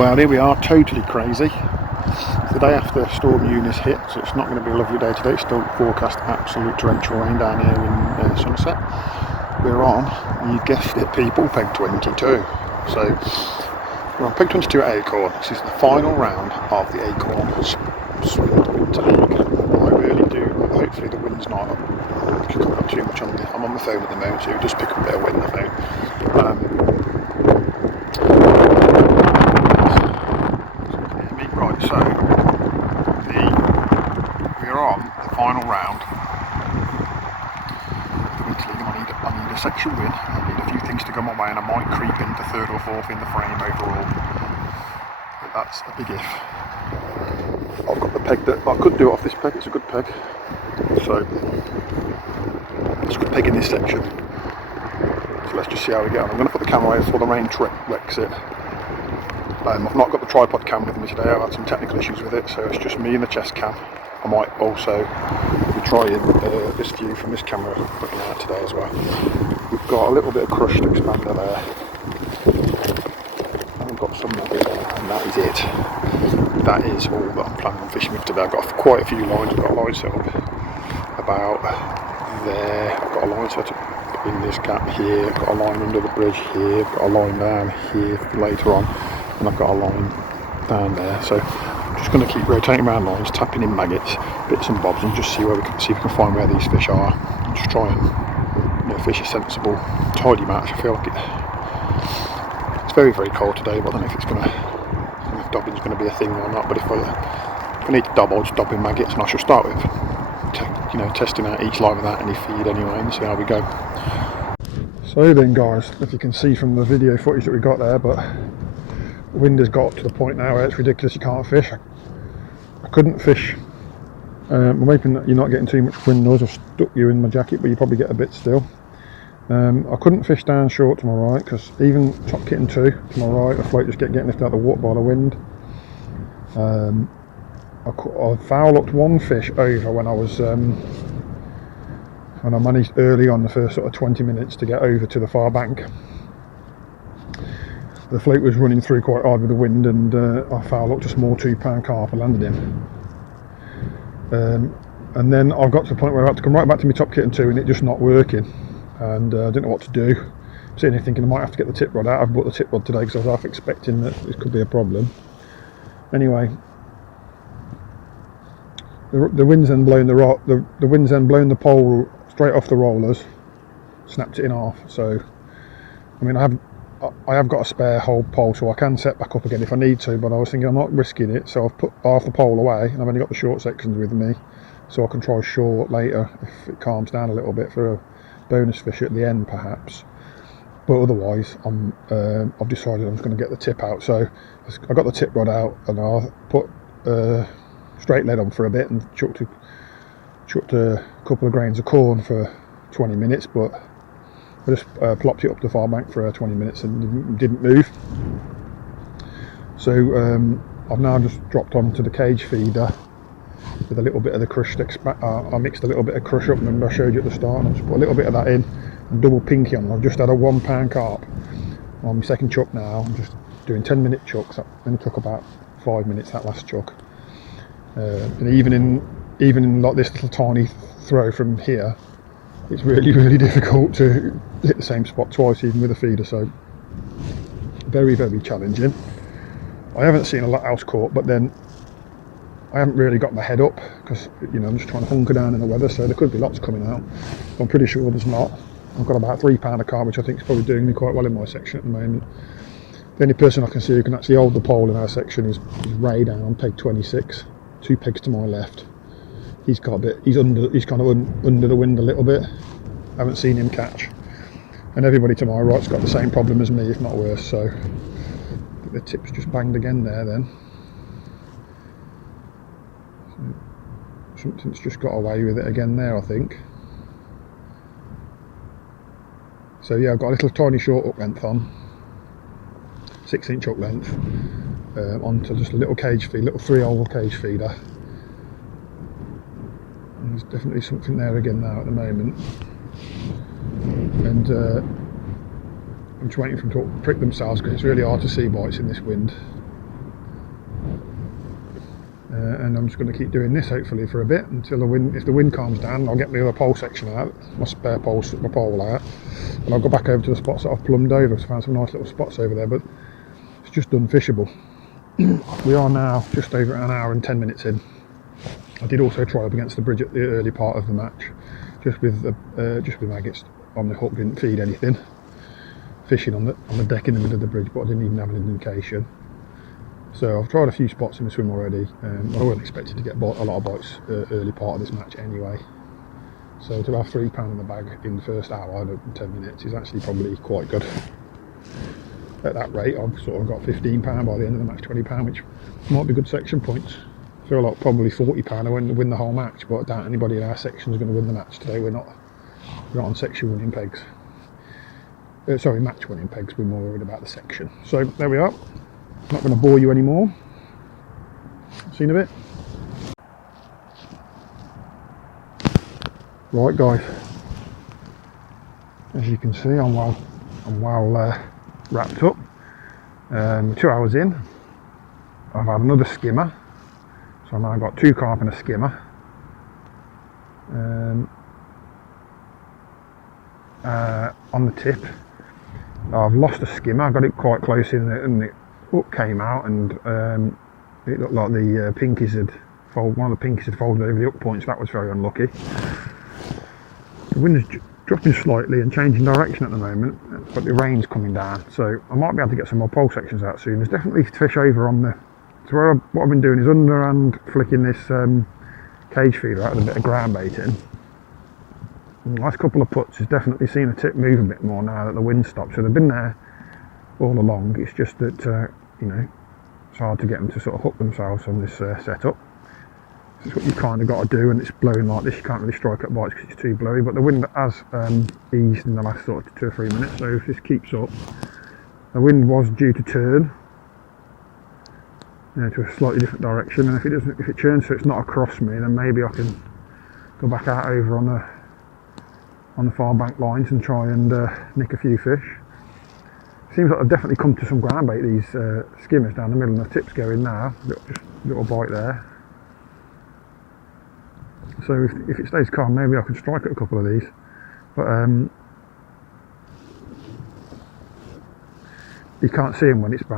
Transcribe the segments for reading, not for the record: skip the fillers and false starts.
Well, here we are, totally crazy. The day after Storm Eunice hit, so it's not going to be a lovely day today. It's still forecast absolute torrential rain down here in Somerset. We're on, you guessed it people, peg 22. So we're on peg 22 at Acorn. This is the final round of the Acorn Swing Winter League. I really do, hopefully the wind's not coming up too much on me. I'm on my phone at the moment, so it does pick up a bit of wind on the phone. Right, so we're on the final round. I need a section win. I need a few things to go my way, and I might creep into third or fourth in the frame overall. But that's a big if. I've got the peg that I could do it off this peg. It's a good peg. So it's a good peg in this section. So let's just see how we get on. I'm going to put the camera away before the rain wrecks it. I've not got the tripod cam with me today. I've had some technical issues with it, so it's just me and the chest cam. I might also be trying this view from this camera looking at today as well. We've got a little bit of crushed expander there, and we've got some more there, and that is it. That is all that I'm planning on fishing with today. I've got quite a few lines. I've got a line set up about there. I've got a line set up in this gap here. I've got a line under the bridge here. I've got a line down here later on. And I've got a line down there, so I'm just going to keep rotating around lines, tapping in maggots, bits and bobs, and just see if we can find where these fish are, and just try and fish a sensible, tidy match. I feel like it's very, very cold today, but I don't know if dobbing's going to be a thing or not. But if I need to dob, I'll just dob in maggots, and I shall start with testing out each line without any feed anyway, and see how we go. So then, guys, if you can see from the video footage that we got there, but wind has got to the point now where it's ridiculous, you can't fish. I couldn't fish. I'm hoping that you're not getting too much wind noise. I've stuck you in my jacket, but you probably get a bit still. I couldn't fish down short to my right, because even top kitten 2 to my right, the float just getting lifted out of the water by the wind. I foul hooked one fish over when I managed early on the first sort of 20 minutes to get over to the far bank. The float was running through quite hard with the wind, and I foul hooked a small 2-pound carp. I landed him. And then I got to the point where I had to come right back to my top kitten 2 and it just not working. And I didn't know what to do. I'm sitting here thinking I might have to get the tip rod out. I've bought the tip rod today because I was half expecting that this could be a problem. Anyway, the wind's then blown the wind's then blown the pole straight off the rollers, snapped it in half. So, I mean, I have got a spare whole pole, so I can set back up again if I need to, but I was thinking I'm not risking it, so I've put half the pole away, and I've only got the short sections with me, so I can try short later if it calms down a little bit for a bonus fish at the end perhaps. But otherwise, I've decided I'm just going to get the tip out. So I got the tip rod out, and I put straight lead on for a bit and chucked a couple of grains of corn for 20 minutes, but I just plopped it up the far bank for 20 minutes and didn't move. So I've now just dropped onto the cage feeder with a little bit of the crushed I mixed a little bit of crush up, remember I showed you at the start, and I just put a little bit of that in and double pinky on. I've just had a 1-pound carp on my second chuck now. I'm just doing 10-minute chucks. That only took about 5 minutes, that last chuck. And even in like this little tiny throw from here, it's really, really difficult to hit the same spot twice, even with a feeder, so very, very challenging. I haven't seen a lot else caught, but then I haven't really got my head up because, I'm just trying to hunker down in the weather, so there could be lots coming out. I'm pretty sure there's not. I've got about 3-pound of carp, which I think is probably doing me quite well in my section at the moment. The only person I can see who can actually hold the pole in our section is Ray down on peg 26, 2 pegs to my left. He's kind of under the wind a little bit. I haven't seen him catch. And everybody to my right's got the same problem as me, if not worse. So the tip's just banged again there then. So something's just got away with it again there, I think. So yeah, I've got a little tiny short hook length on, 6-inch hook length, onto just a little cage feed, little 3-hole cage feeder. And there's definitely something there again now at the moment. And I'm just waiting for them to prick themselves because it's really hard to see bites in this wind. and I'm just going to keep doing this hopefully for a bit until the wind, if the wind calms down, I'll get my other pole section out, my spare pole out, and I'll go back over to the spots that I've plumbed over. So I found some nice little spots over there, but it's just unfishable. We are now just over an hour and 10 minutes in. I did also try up against the bridge at the early part of the match, just with maggots on the hook, didn't feed anything. Fishing on the deck in the middle of the bridge, but I didn't even have an indication. So I've tried a few spots in the swim already. I wasn't expecting to get a lot of bites early part of this match anyway. So to have £3 in the bag in the first hour and 10 minutes is actually probably quite good. At that rate, I've sort of got £15 by the end of the match, £20, which might be good section points. I feel like probably £40 I win the whole match, but I doubt anybody in our section is going to win the match today. We're not on section winning pegs. Sorry, match winning pegs. We're more worried about the section. So there we are. Not going to bore you anymore. See you in a bit. Right, guys. As you can see, I'm well wrapped up. 2 hours in, I've had another skimmer. So I've now got 2 carp and a skimmer. On the tip, I've lost a skimmer. I got it quite close in and the hook came out, and it looked like the pinkies had one of the pinkies had folded over the hook point, so that was very unlucky. The wind is dropping slightly and changing direction at the moment, but the rain's coming down, so I might be able to get some more pole sections out soon. There's definitely fish over on the, so what I've been doing is underhand flicking this cage feeder out with a bit of ground bait in. And the last couple of puts has definitely seen the tip move a bit more now that the wind stopped, so they've been there all along. It's just that you know, it's hard to get them to sort of hook themselves on this setup. This is what you kind of got to do, and it's blowing like this. You can't really strike at bites because it's too blowy, but the wind has eased in the last sort of 2 or 3 minutes, so if this keeps up, the wind was due to turn to a slightly different direction, and if it turns so it's not across me, then maybe I can go back out over on the far bank lines and try and nick a few fish. Seems like I've definitely come to some ground bait, these skimmers down the middle, and the tip's going now. Just a little bite there. So if it stays calm, maybe I can strike at a couple of these. But you can't see them when it's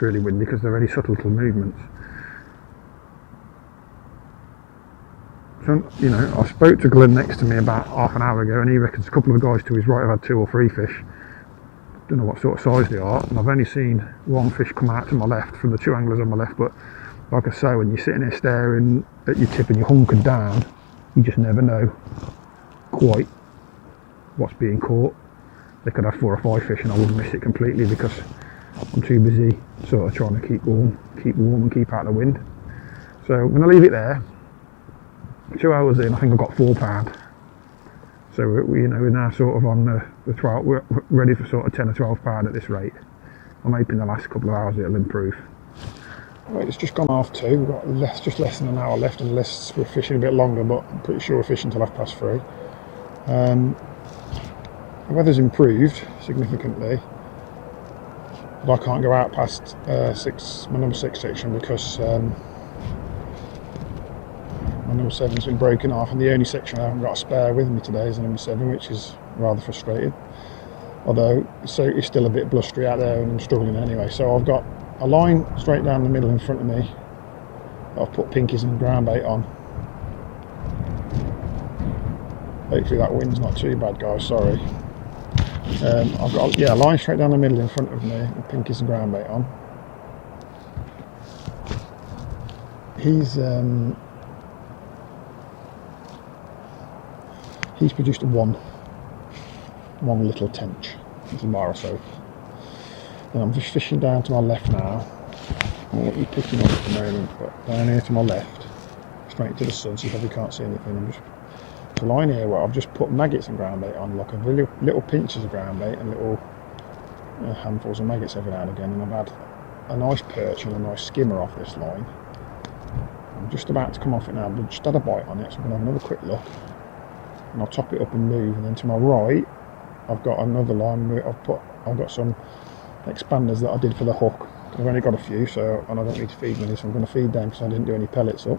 really windy, because they're very subtle little movements. So, you know, I spoke to Glenn next to me about half an hour ago, and he reckons a couple of the guys to his right have had 2 or 3 fish. Don't know what sort of size they are, and I've only seen 1 fish come out to my left from the 2 anglers on my left. But like I say, when you're sitting there staring at your tip and you're hunkered down, you just never know quite what's being caught. They could have 4 or 5 fish and I wouldn't miss it completely, because I'm too busy sort of trying to keep warm and keep out the wind. So I'm going to leave it there. 2 hours in, I think I've got £4. So we're now sort of on the 12. We're ready for sort of 10 or 12 pound at this rate. I'm hoping the last couple of hours it'll improve. Right, it's just gone 2:30. We've got just less than an hour left, unless we're fishing a bit longer, but I'm pretty sure we're fishing till 3:30. The weather's improved significantly, but I can't go out past my number 6 section, because my number 7's been broken off, and the only section I haven't got a spare with me today is the number 7, which is rather frustrating. Although it's still a bit blustery out there and I'm struggling anyway. So I've got a line straight down the middle in front of me that I've put pinkies and ground bait on. Hopefully that wind's not too bad, guys, sorry. I've got a line straight down the middle in front of me with pinkies and ground bait on. He's produced one little tench, little bar or so. And I'm just fishing down to my left now. I won't be picking up at the moment, but down here to my left, straight to the sun, so you probably can't see anything. I'm just a line here where I've just put maggots and ground bait on, like a little pinches of ground bait and little handfuls of maggots every now and again. And I've had a nice perch and a nice skimmer off this line. I'm just about to come off it now, but just had a bite on it, so I'm going to have another quick look. And I'll top it up and move, and then to my right I've got another line. I've got some expanders that I did for the hook, I've only got a few, and I don't need to feed many, so I'm going to feed them because I didn't do any pellets up.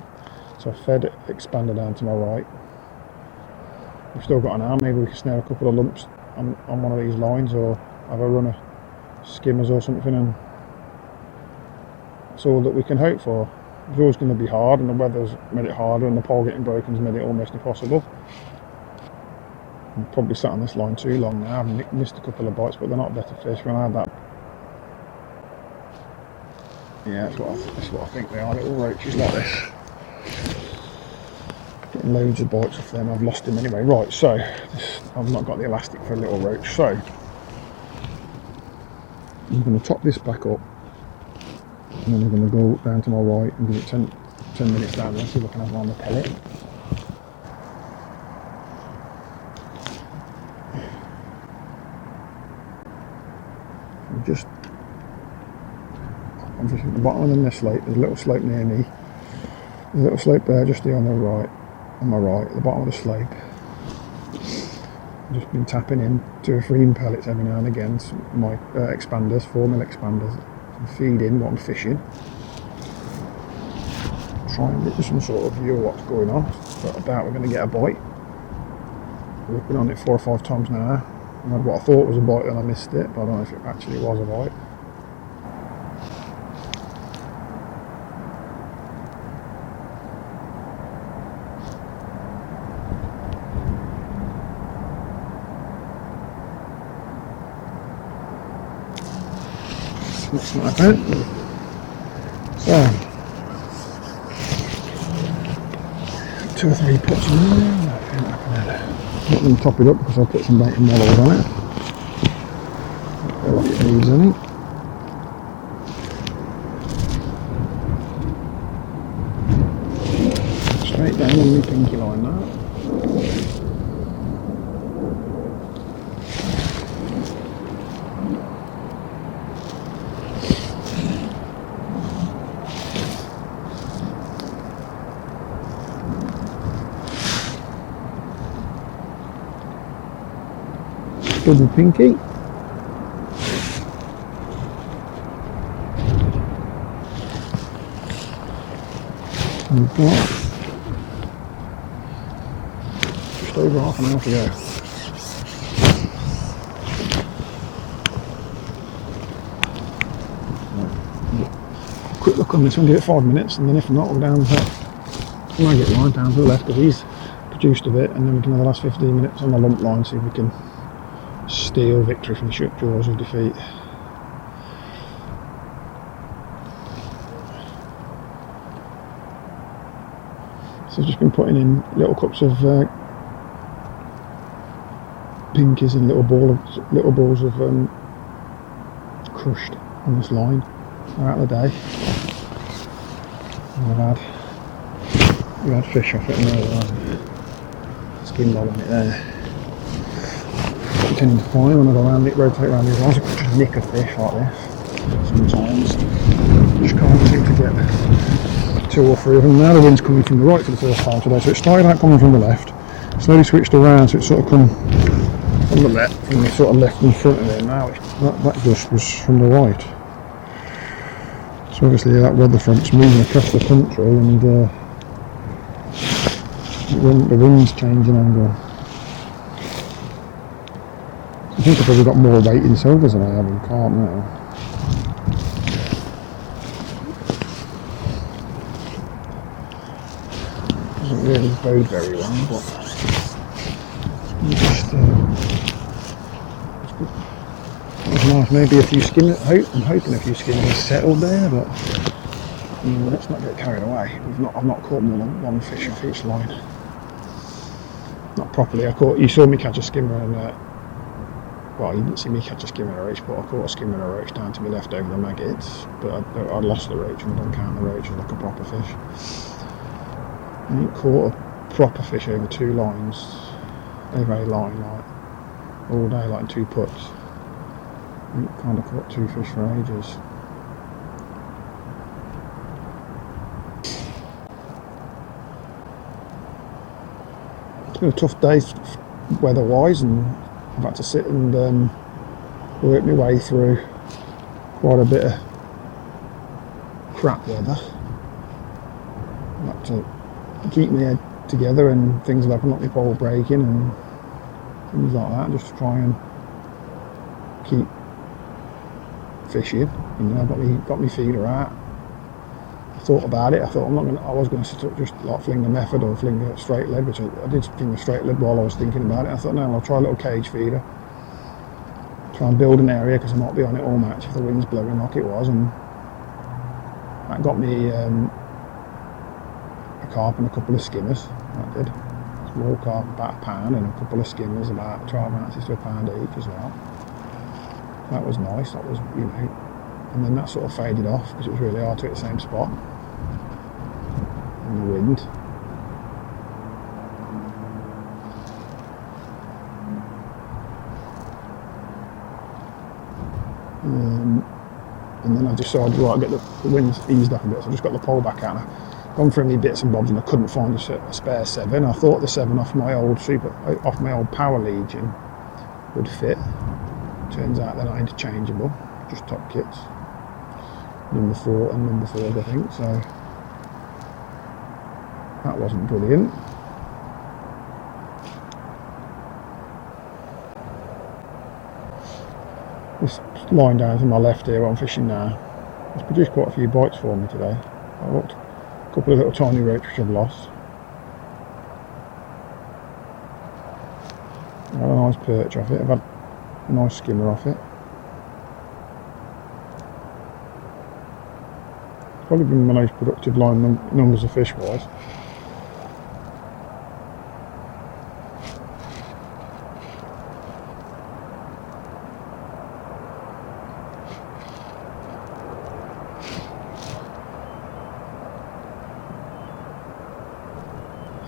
So I fed expander down to my right. We've still got an hour, maybe we can snare a couple of lumps on one of these lines, or have a run of skimmers or something, and that's all that we can hope for. It's always going to be hard, and the weather's made it harder, and the pole getting broken's made it almost impossible. I've probably sat on this line too long now. I've missed a couple of bites, but they're not better fish. When I had that, yeah, that's what I think they are, little roaches like this. Getting loads of bites off them. I've lost him anyway. Right, so I've not got the elastic for a little roach, so I'm going to top this back up, and then I'm going to go down to my right and give it 10 minutes down there, see if I can have one on the pellet. I'm just at the bottom of the slope. There's a little slope near me. There's a little slope there just here on my right, at the bottom of the slope. I've just been tapping in 2 or 3 pellets every now and again. My expanders, 4mm expanders. I'm feeding what I'm fishing. Try and get some sort of view of what's going on. But I doubt we're going to get a bite. We've been on it 4 or 5 times now. I had what I thought was a bite and I missed it, but I don't know if it actually was a bite. Looks like that. So, 2 or 3 puts in there. Let them top it up because I'll put some bacon wallows on it. Like it needs any. Straight down on the pinky line now. Double pinky. We've got just over half an hour to go. Quick look on this one, give it 5 minutes, and then if not, we'll down the maggot line down to the left because he's produced a bit, and then we can have the last 15 minutes on the lump line, see if we can steal victory from the shut jaws of defeat. So I've just been putting in little cups of pinkies and little balls of crushed on this line throughout the day. And we've had fish off it and there's skin bob on it there. I tend to find when I go around it, rotate around these lines, I can just nick a fish like this sometimes. Just can't seem to get 2 or 3 of them. Now the wind's coming from the right for the first time today, so it started out coming from the left, slowly switched around, so it sort of come from the left, from the sort of left in front of it. Now that gust was from the right. So obviously that weather front's moving across the country, and the wind's changing angle. I think I've probably got more weight in silvers than I have in carp now. Doesn't really bode very well, but just it's nice. Maybe a few skimmers. I'm hoping a few skimmers settled there, but let's not get carried away. I've not caught more than 1 fish off each line. Not properly. You saw me catch a skimmer and. Well, you didn't see me catch a skimmer and a roach, but I caught a skimmer and a roach down to my left over the maggots. But I lost the roach, and I don't count the roach as like a proper fish. I ain't caught a proper fish over 2 lines, over a line, like all day, like 2 puts. I ain't kind of caught 2 fish for ages. It's been a tough day weather-wise, and I've had to sit and work my way through quite a bit of crap weather. I had to keep my head together, and things like not my pole breaking and things like that, just to try and keep fishing. You know, I got me feeder out. I thought about it. I thought I was going to sit up just like fling the method or fling a straight lead, which I did fling a straight lead while I was thinking about it. I thought, no, I'll try a little cage feeder, try and build an area because I might be on it all match if the wind's blowing like it was, and that got me a carp and a couple of skimmers. That did. Small carp about a pound and a couple of skimmers about 12 ounces to a pound each as well. That was nice. That was, you know, and then that sort of faded off because it was really hard to hit the same spot in the wind. And then I decided, right, get the wind eased up a bit, so I just got the pole back out. I've gone through my bits and bobs and I couldn't find a spare 7. I thought the 7 off my old Power Legion would fit. Turns out they're not interchangeable, just top kits. Number 4 and number 4, I think, so that wasn't brilliant. This line down to my left here where I'm fishing now, it's produced quite a few bites for me today. I looked a couple of little tiny roach which I've lost. I've had a nice perch off it, I've had a nice skimmer off it. It's probably been my most productive line numbers of fish wise.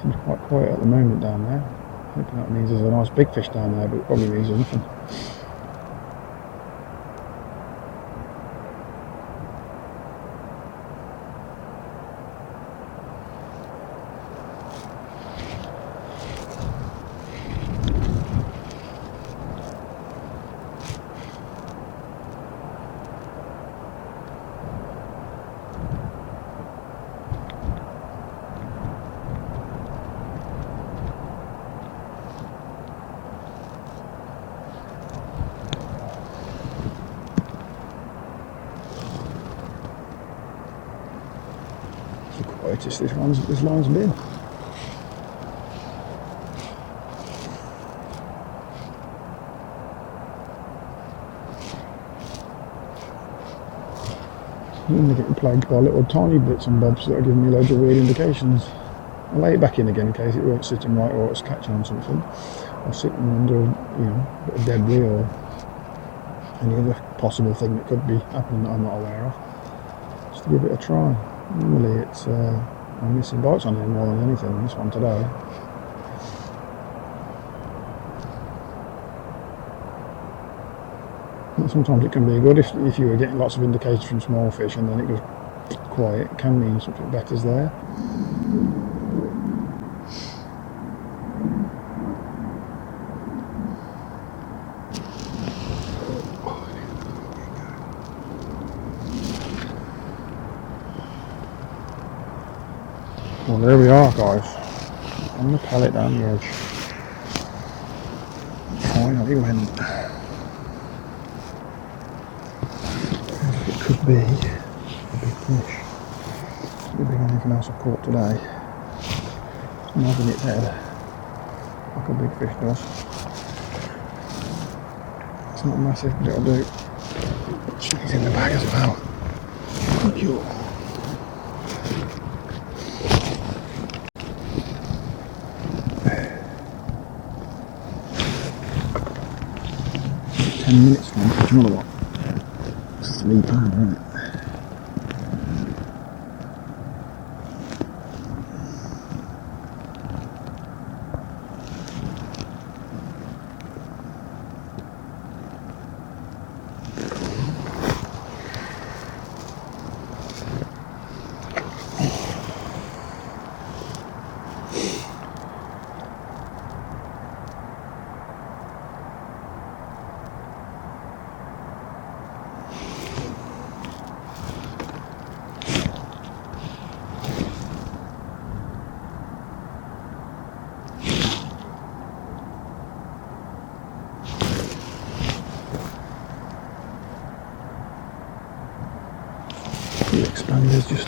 Seems quite quiet at the moment down there. Hoping that means there's a nice big fish down there, but it probably means there's nothing. Quietest this line's been. I'm getting plagued by little tiny bits and bobs that are giving me loads of weird indications. I'll lay it back in again in case it weren't sitting right or it's catching on something, or sitting under, you know, a bit of debris or any other possible thing that could be happening that I'm not aware of. Just to give it a try. Normally it's I'm missing bites on here more than anything on this one today. And sometimes it can be good if you were getting lots of indicators from small fish and then it goes quiet, it can mean something better's there. Well, there we are, guys. On the pallet down the edge. Finally went. It could be a big fish. It's bigger than anything else I've caught today. It's nodding its head like a big fish does. It's not massive, but it'll do. She's in the bag as well. Thank you. Minutes from catch another one. It's £3, isn't it? the expanders just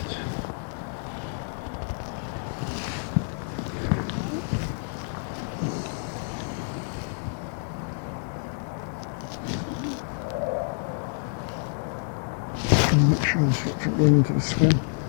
make sure I'm going into the swim.